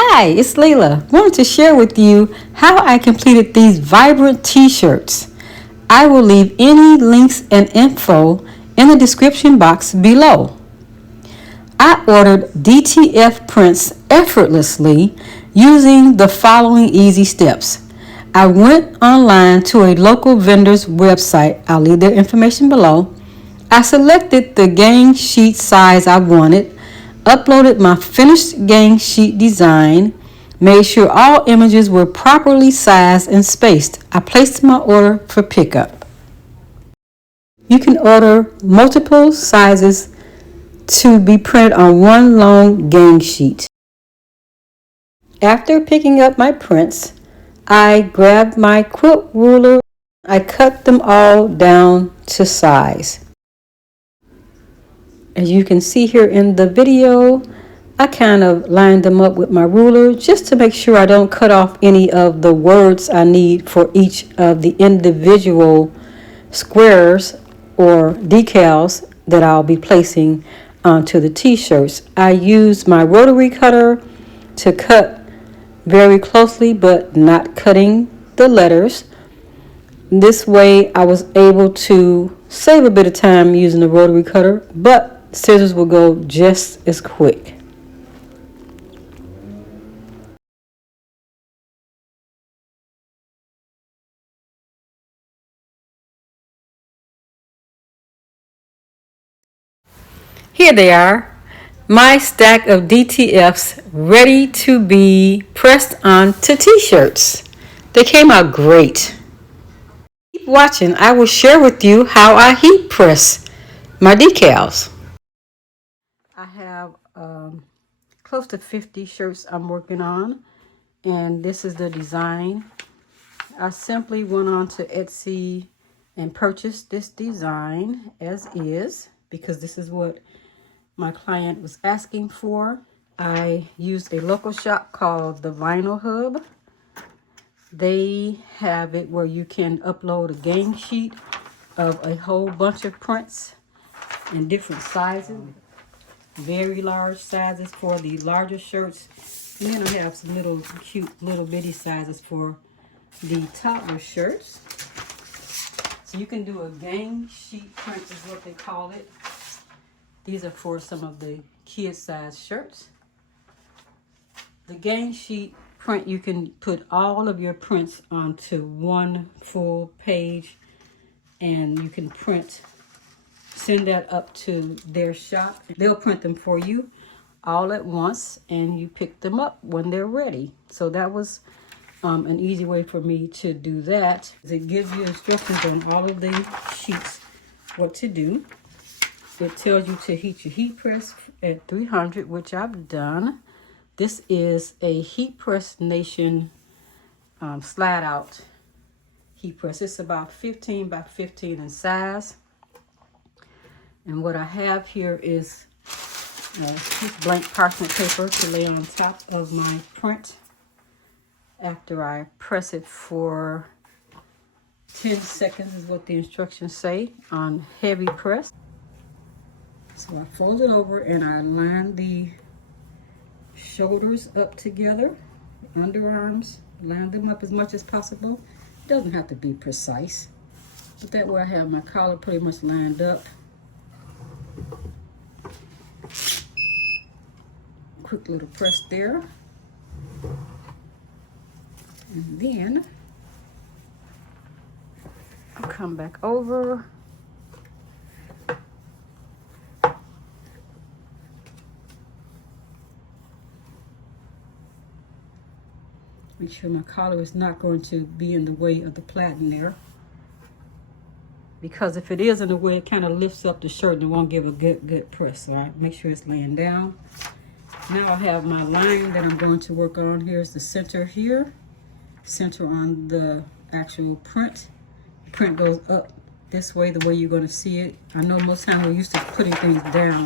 Hi, it's Lela. Wanted to share with you how I completed these vibrant t-shirts. I will leave any links and info in the description box below. I ordered DTF prints effortlessly using the following easy steps. I went online to a local vendor's website. I'll leave their information below. I selected the gang sheet size I wanted, uploaded my finished gang sheet design, made sure all images were properly sized and spaced. I placed my order for pickup. You can order multiple sizes to be printed on one long gang sheet. After picking up my prints, I grabbed my quilt ruler. I cut them all down to size. As you can see here in the video, I kind of lined them up with my ruler just to make sure I don't cut off any of the words I need for each of the individual squares or decals that I'll be placing onto the t-shirts. I used my rotary cutter to cut very closely but not cutting the letters. This way I was able to save a bit of time using the rotary cutter, but scissors will go just as quick. Here they are, my stack of DTFs ready to be pressed onto t-shirts. They came out great. Keep watching. I will share with you how I heat press my decals. I have close to 50 shirts I'm working on, and this is the design. I simply went on to Etsy and purchased this design as is because this is what my client was asking for. I used a local shop called the Vinyl Hub. They have it where you can upload a gang sheet of a whole bunch of prints in different sizes. Very large sizes for the larger shirts. And then I have some little cute little bitty sizes for the toddler shirts. So you can do a gang sheet print is what they call it. These are for some of the kid size shirts. The gang sheet print, you can put all of your prints onto one full page, and you can print, send that up to their shop. They'll print them for you all at once, and you pick them up when they're ready. So that was an easy way for me to do that. It gives you instructions on all of the sheets, what to do. It tells you to heat your heat press at 300, which I've done. This is a Heat Press Nation slide out heat press. It's about 15 by 15 in size. And what I have here is this blank parchment paper to lay on top of my print after I press it for 10 seconds is what the instructions say on heavy press. So I fold it over and I line the shoulders up together, underarms, line them up as much as possible. It doesn't have to be precise, but that way I have my collar pretty much lined up. Quick little press there. And then I'll come back over. Make sure my collar is not going to be in the way of the platen there. Because if it is in the way, it kind of lifts up the shirt and it won't give a good press. So I make sure it's laying down. Now I have my line that I'm going to work on. Here's the center here. Center on the actual print. The print goes up this way, the way you're going to see it. I know most times we're used to putting things down,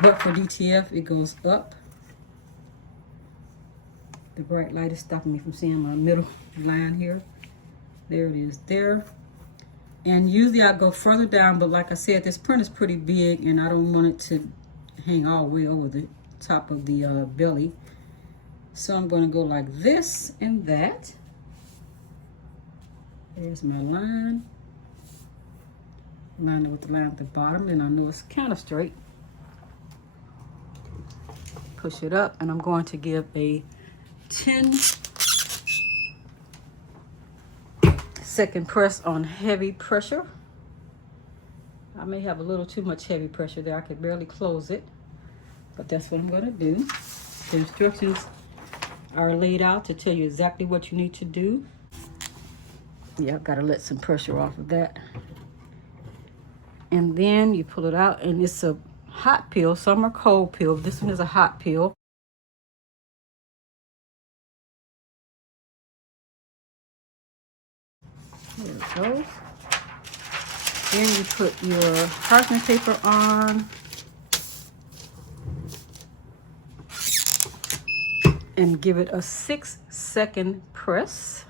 but for DTF, it goes up. The bright light is stopping me from seeing my middle line here. There it is there. And usually I go further down, but like I said, this print is pretty big and I don't want it to hang all the way over the top of the belly. So I'm going to go like this and that. There's my line. Line it with the line at the bottom, and I know it's kind of straight. Push it up, and I'm going to give a 10-second press on heavy pressure. I may have a little too much heavy pressure there. I could barely close it, but that's what I'm going to do. The instructions are laid out to tell you exactly what you need to do. Yeah, I've got to let some pressure off of that. And then you pull it out, and it's a hot peel. Some are cold peel. This one is a hot peel. There it goes. Then you put your parchment paper on. And give it a 6-second press.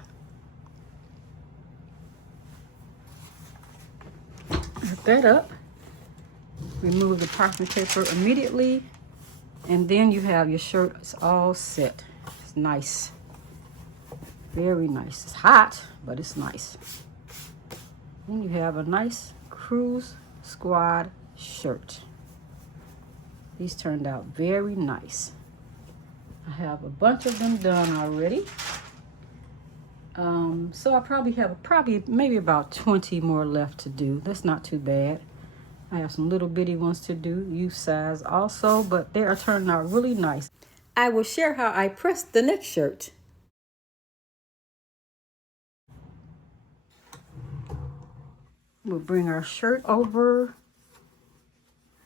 Put that up. Remove the parchment paper immediately. And then you have your shirt. It's all set. It's nice. Very nice. It's hot, but it's nice. Then you have a nice Cruise Squad shirt. These turned out very nice. I have a bunch of them done already. So I probably have maybe about 20 more left to do. That's not too bad. I have some little bitty ones to do, youth size also, but they are turning out really nice. I will share how I pressed the next shirt. We'll bring our shirt over.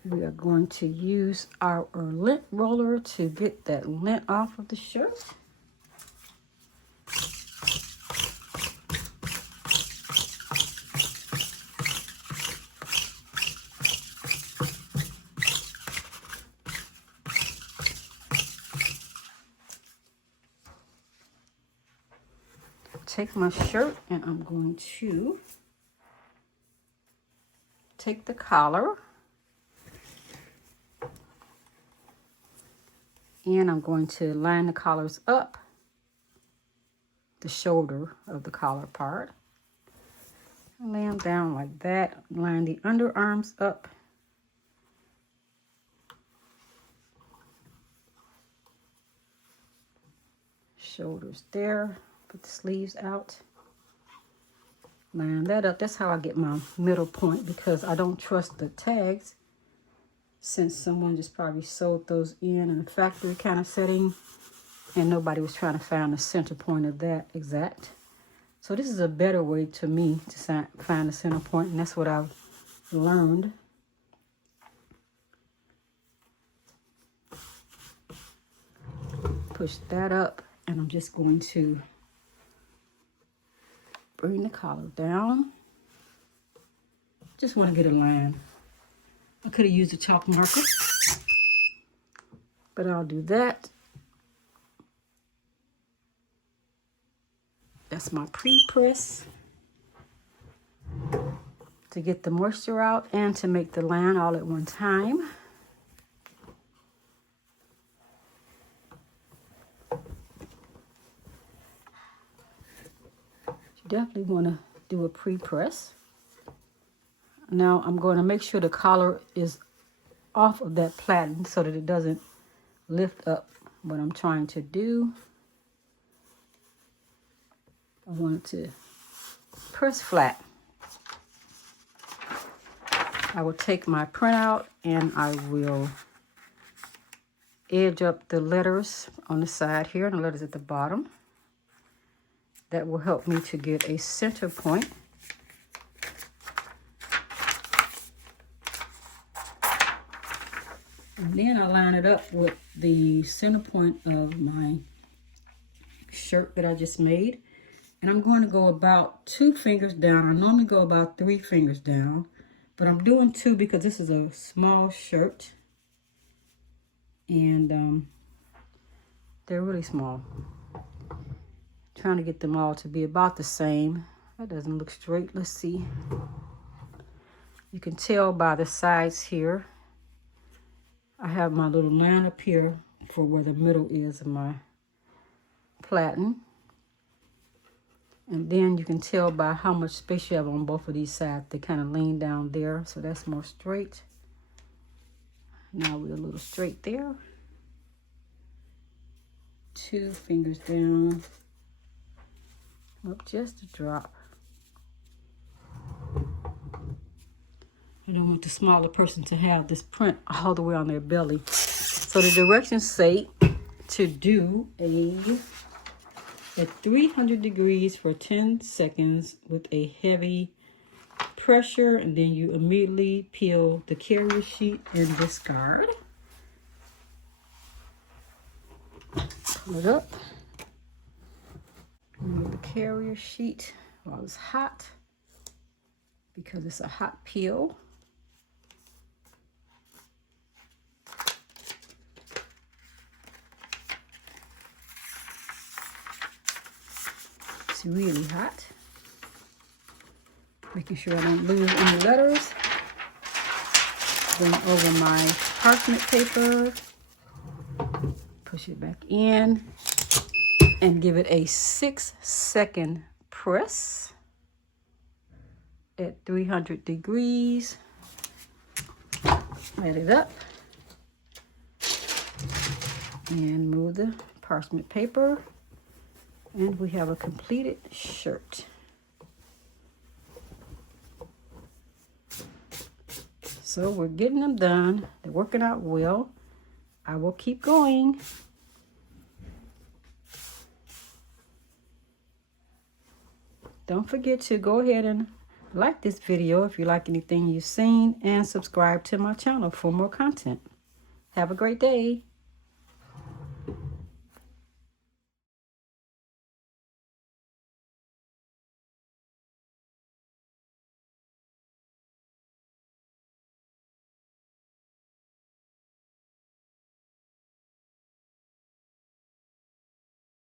We are going to use our lint roller to get that lint off of the shirt. Take my shirt, and I'm going to take the collar, and I'm going to line the collars up, the shoulder of the collar part. Lay them down like that. Line the underarms up. Shoulders there. Put the sleeves out. Line that up. That's how I get my middle point, because I don't trust the tags, since someone just probably sewed those in a factory kind of setting, and nobody was trying to find the center point of that exact. So this is a better way to me to find the center point, and that's what I've learned. Push that up, and I'm just going to bring the collar down. Just want to get a line. I could have used a chalk marker, but I'll do that. That's my pre-press to get the moisture out and to make the line all at one time. Definitely want to do a pre-press. Now I'm going to make sure the collar is off of that plaiting so that it doesn't lift up what I'm trying to do. I want it to press flat. I will take my printout and I will edge up the letters on the side here and the letters at the bottom. That will help me to get a center point. And then I line it up with the center point of my shirt that I just made. And I'm going to go about 2 fingers down. I normally go about 3 fingers down, but I'm doing 2 because this is a small shirt. And they're really small. Trying to get them all to be about the same. That doesn't look straight. Let's see. You can tell by the sides here. I have my little line up here for where the middle is of my platen. And then you can tell by how much space you have on both of these sides. They kind of lean down there, so that's more straight. Now we're a little straight there. 2 fingers down, up just a drop. I don't want the smaller person to have this print all the way on their belly. So the directions say to do at 300 degrees for 10 seconds with a heavy pressure, and then you immediately peel the carrier sheet and discard. Pull it up. Remove the carrier sheet while it's hot because it's a hot peel. It's really hot. Making sure I don't lose any letters. Then over my parchment paper, push it back in and give it a 6-second press at 300 degrees. Let it up and move the parchment paper, and we have a completed shirt. So we're getting them done. They're working out well. I will keep going. Don't forget to go ahead and like this video if you like anything you've seen, and subscribe to my channel for more content. Have a great day.